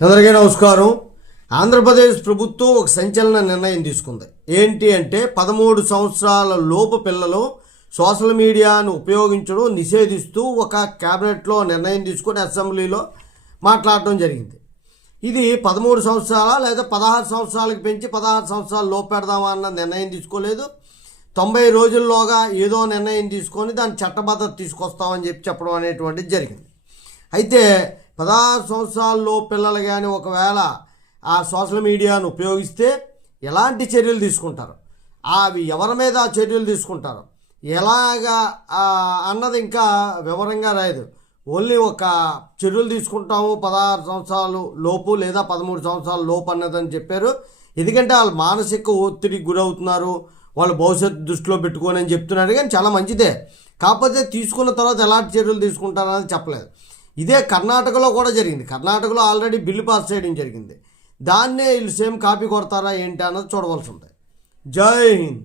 అందరికీ నమస్కారం. ఆంధ్రప్రదేశ్ ప్రభుత్వం ఒక సంచలన నిర్ణయం తీసుకుంది. ఏంటి అంటే 13 సంవత్సరాల లోపు పిల్లలు సోషల్ మీడియాను ఉపయోగించడం నిషేధిస్తూ ఒక క్యాబినెట్లో నిర్ణయం తీసుకొని అసెంబ్లీలో మాట్లాడటం జరిగింది. ఇది 13 సంవత్సరాల లేదా 16 సంవత్సరాలకు పెంచి 16 సంవత్సరాల లోపు పెడదామా అన్న నిర్ణయం తీసుకోలేదు. 90 రోజుల్లోగా ఏదో నిర్ణయం తీసుకొని దాని చట్టబద్ధత తీసుకొస్తామని చెప్పడం అనేటువంటిది జరిగింది. అయితే 16 సంవత్సరాల్లో పిల్లలు కానీ ఒకవేళ ఆ సోషల్ మీడియాను ఉపయోగిస్తే ఎలాంటి చర్యలు తీసుకుంటారు, అవి ఎవరి మీద చర్యలు తీసుకుంటారు, ఎలాగా అన్నది ఇంకా వివరంగా రాయదు. ఓన్లీ ఒక చర్యలు తీసుకుంటాము 16 సంవత్సరాలు లోపు లేదా 13 సంవత్సరాల లోపు అన్నదని చెప్పారు. ఎందుకంటే వాళ్ళు మానసిక ఒత్తిడికి గురవుతున్నారు, వాళ్ళు భవిష్యత్తు దృష్టిలో పెట్టుకొని అని చెప్తున్నారు. కానీ చాలా మంచిదే, కాకపోతే తీసుకున్న తర్వాత ఎలాంటి చర్యలు తీసుకుంటారనేది చెప్పలేదు. ఇదే కర్ణాటకలో కూడా జరిగింది. కర్ణాటకలో ఆల్రెడీ బిల్లు పాస్ చేయడం జరిగింది. దాన్నే వీళ్ళు సేమ్ కాపీ కొడతారా ఏంటి అన్నది చూడవలసి ఉంది. జై హింద్.